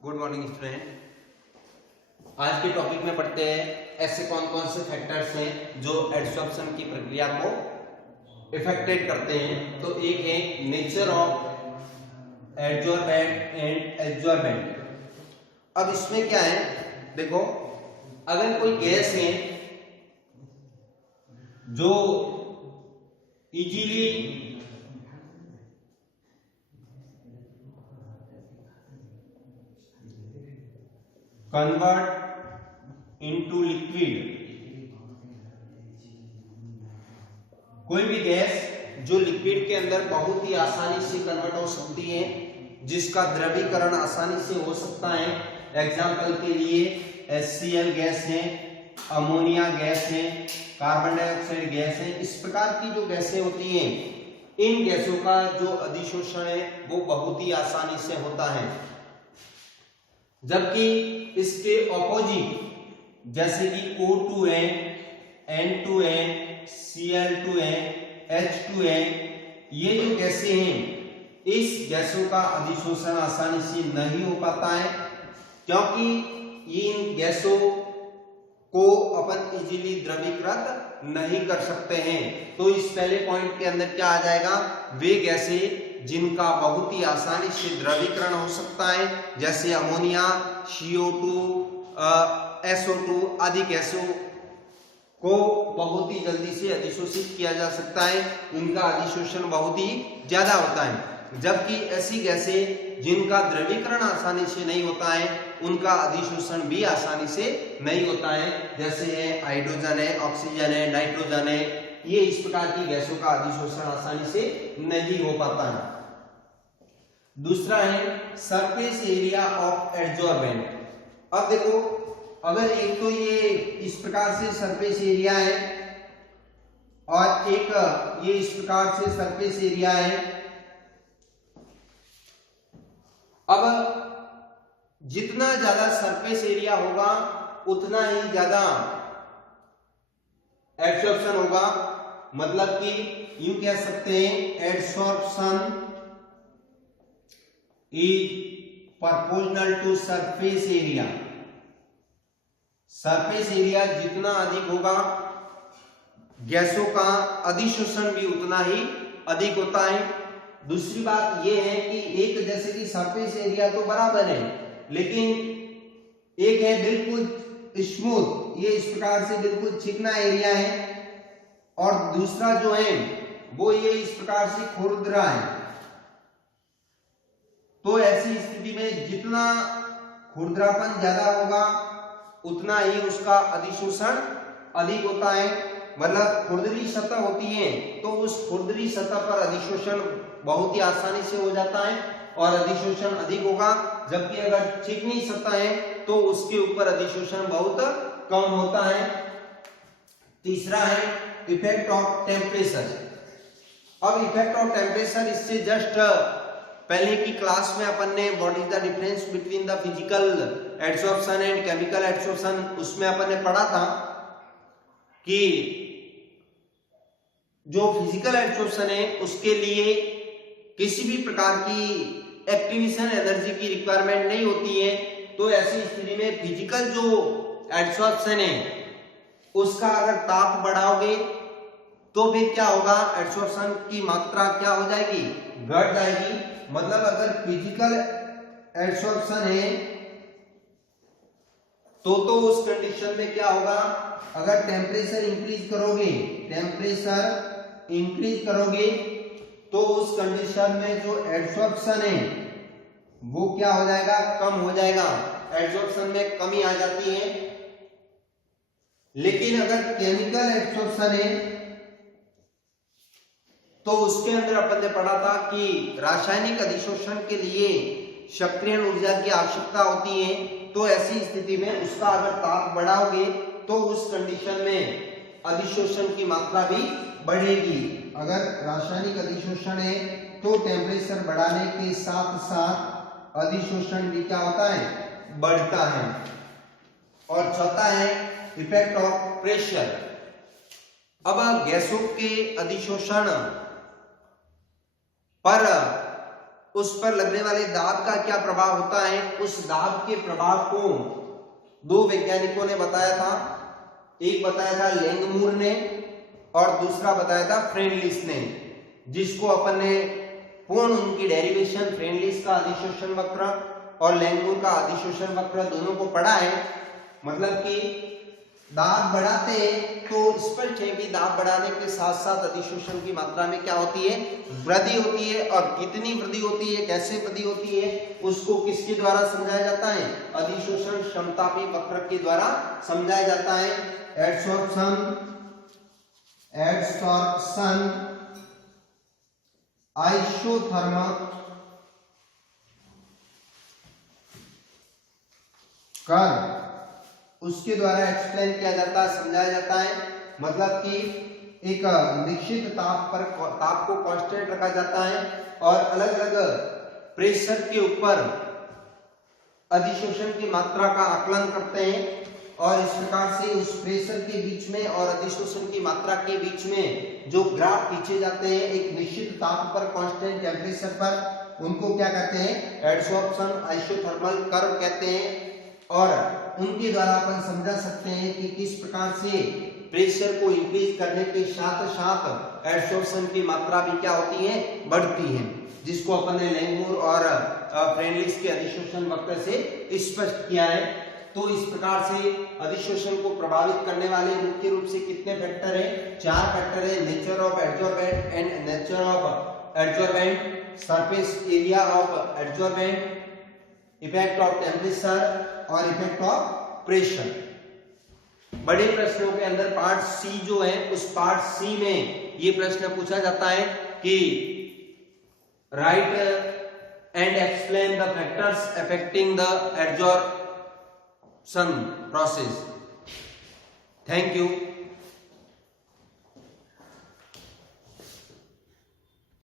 Good morning student. आज के topic में पढ़ते हैं ऐसे कौन कौन से फैक्टर्स हैं जो एडसॉर्प्शन की प्रक्रिया को इफेक्टेड करते हैं। तो एक है nature of adsorbent and absorbent. अब इसमें क्या है, देखो, अगर कोई गैस है जो इजीली कन्वर्ट इनटू लिक्विड, कोई भी गैस जो लिक्विड के अंदर बहुत ही आसानी से कन्वर्ट हो सकती है, जिसका द्रवीकरण आसानी से हो सकता है। एग्जाम्पल के लिए HCl गैस है, अमोनिया गैस है, कार्बन डाइऑक्साइड गैस है। इस प्रकार की जो गैसें होती हैं, इन गैसों का जो अधिशोषण है वो बहुत ही आसानी से होता है। जबकि इसके ऑपोजिट जैसे कि O2 है, N2 है, Cl2 है, H2 है, ये जो गैसें हैं, इस गैसों का अधिशोषण आसानी से नहीं हो पाता है, क्योंकि इन गैसों को अपन इजीली द्रवीकृत नहीं कर सकते हैं। तो इस पहले पॉइंट के अंदर क्या आ जाएगा, वे गैसें जिनका बहुत ही आसानी से द्रवीकरण हो सकता है, जैसे अमोनिया, CO2, SO2 आदि गैसों को बहुत ही जल्दी से अधिशोषित किया जा सकता है। इनका अधिशोषण बहुत ही ज्यादा होता है। जबकि ऐसी गैसें जिनका द्रवीकरण आसानी से नहीं होता है, उनका अधिशोषण भी आसानी से नहीं होता है, जैसे है हाइड्रोजन है, ऑक्सीजन है, नाइट्रोजन है। ये इस प्रकार की गैसों का अधिशोषण आसानी से नहीं हो पाता है। दूसरा है सरफेस एरिया ऑफ एडजॉर्बेंट। अब देखो, अगर एक तो ये इस प्रकार से सरफेस एरिया है और एक ये इस प्रकार से सरफेस एरिया है। अब जितना ज्यादा सरफेस एरिया होगा उतना ही ज्यादा एब्सॉर्प्शन होगा। मतलब कि यूं कह सकते हैं absorption is proportional to surface area. Surface area जितना अधिक होगा, गैसों का अधिशोषण भी उतना ही अधिक होता है। दूसरी बात यह है कि एक जैसे कि सरफेस एरिया तो बराबर है, लेकिन एक है बिल्कुल स्मूथ, ये इस प्रकार से बिल्कुल चिकना एरिया है, और दूसरा जो है वो ये इस प्रकार से खुरदरा है। तो ऐसी स्थिति में जितना खुरदरापन ज्यादा होगा उतना ही उसका अधिशोषण अधिक होता है। मतलब खुरदरी सतह होती है तो उस खुरदरी सतह पर अधिशोषण बहुत ही आसानी से हो जाता है और अधिशोषण अधिक होगा। जबकि अगर चिकनी सतह है तो उसके ऊपर अधिशोषण बहुत कम होता है। तीसरा है इफेक्ट ऑफ टेम्परेचर। अब इफेक्ट ऑफ टेम्परेचर, इससे जस्ट पहले की क्लास में अपन ने what is the difference between the physical adsorption and chemical adsorption, उसमें अपन ने पढ़ा था कि जो फिजिकल एडसॉर्प्शन है उसके लिए किसी भी प्रकार की एक्टिवेशन एनर्जी की रिक्वायरमेंट नहीं होती है। तो ऐसी स्थिति में फिजिकल जो एडसॉर्प्शन है उसका अगर ताप बढ़ाओगे तो फिर क्या होगा, एडसॉर्प्शन की मात्रा क्या हो जाएगी, घट जाएगी। मतलब अगर फिजिकल एडसॉर्प्शन है तो उस कंडीशन में क्या होगा, अगर टेम्परेचर इंक्रीज करोगे तो उस कंडीशन में जो एडसॉर्प्शन है वो क्या हो जाएगा, कम हो जाएगा। एडसॉर्प्शन में कमी आ जाती है। लेकिन अगर केमिकल एडसॉर्प्शन है तो उसके अंदर अपन ने पढ़ा था कि रासायनिक अधिशोषण के लिए सक्रियण ऊर्जा की आवश्यकता होती है। तो ऐसी स्थिति में उसका अगर ताप बढ़ाओगे तो उस कंडीशन में अधिशोषण की मात्रा भी बढ़ेगी। अगर रासायनिक अधिशोषण है तो टेम्परेचर बढ़ाने के साथ साथ अधिशोषण भी क्या होता है, बढ़ता है। और चौथा है इफेक्ट ऑफ प्रेशर। अब गैसों के अधिशोषण पर उस पर लगने वाले दाब का क्या प्रभाव होता है, उस दाब के प्रभाव को दो वैज्ञानिकों ने बताया था। एक बताया था लैंगमूर ने और दूसरा बताया था फ्रेंडलिस ने, जिसको अपन ने पूर्ण उनकी डेरिवेशन फ्रेंडलिस का अधिशोषण वक्र और लैंगमूर का अधिशोषण वक्र दोनों को पढ़ा है। मतलब कि दाब बढ़ाते हैं तो स्पष्ट है कि दाब बढ़ाने के साथ साथ अधिशोषण की मात्रा में क्या होती है, वृद्धि होती है। और कितनी वृद्धि होती है, कैसे वृद्धि होती है, उसको किसके द्वारा समझाया जाता है, अधिशोषण क्षमतापी वक्र के द्वारा समझाया जाता है। एडसॉर्प्शन आइसोथर्मल कर्व उसके द्वारा एक्सप्लेन किया जाता है, समझाया जाता है। मतलब कि एक निश्चित ताप को कांस्टेंट रखा जाता है और अलग अलग प्रेशर के ऊपर अधिशोषण की मात्रा का आकलन करते हैं और इस प्रकार से उस प्रेशर के बीच में और अधिशोषण की मात्रा के बीच में जो ग्राफ खींचे जाते हैं एक निश्चित ताप पर कांस्टेंट टेम्परेचर पर, उनको क्या कहते हैं, एडसॉर्प्शन आइसोथर्मल कर्व कहते हैं। और उनके द्वारा अपन समझा सकते हैं कि किस प्रकार से प्रेशर को इंक्रीज करने के साथ साथ एडसॉर्प्शन की मात्रा भी क्या होती है, बढ़ती है, जिसको अपन ने लैंगमूर और फ्रेंडलिस के अधिशोषण वक्र से स्पष्ट किया है। तो इस प्रकार से अधिशोषण को प्रभावित करने वाले मुख्य रूप से कितने फैक्टर हैं, 4 फैक्टर है, nature of adsorbent and nature of adsorbent, surface area of adsorbent, effect of temperature और इफेक्ट ऑफ प्रेशर। बड़े प्रश्नों के अंदर पार्ट सी जो है, उस पार्ट सी में ये प्रश्न पूछा जाता है कि right and explain the factors affecting the adsorption process. Thank you.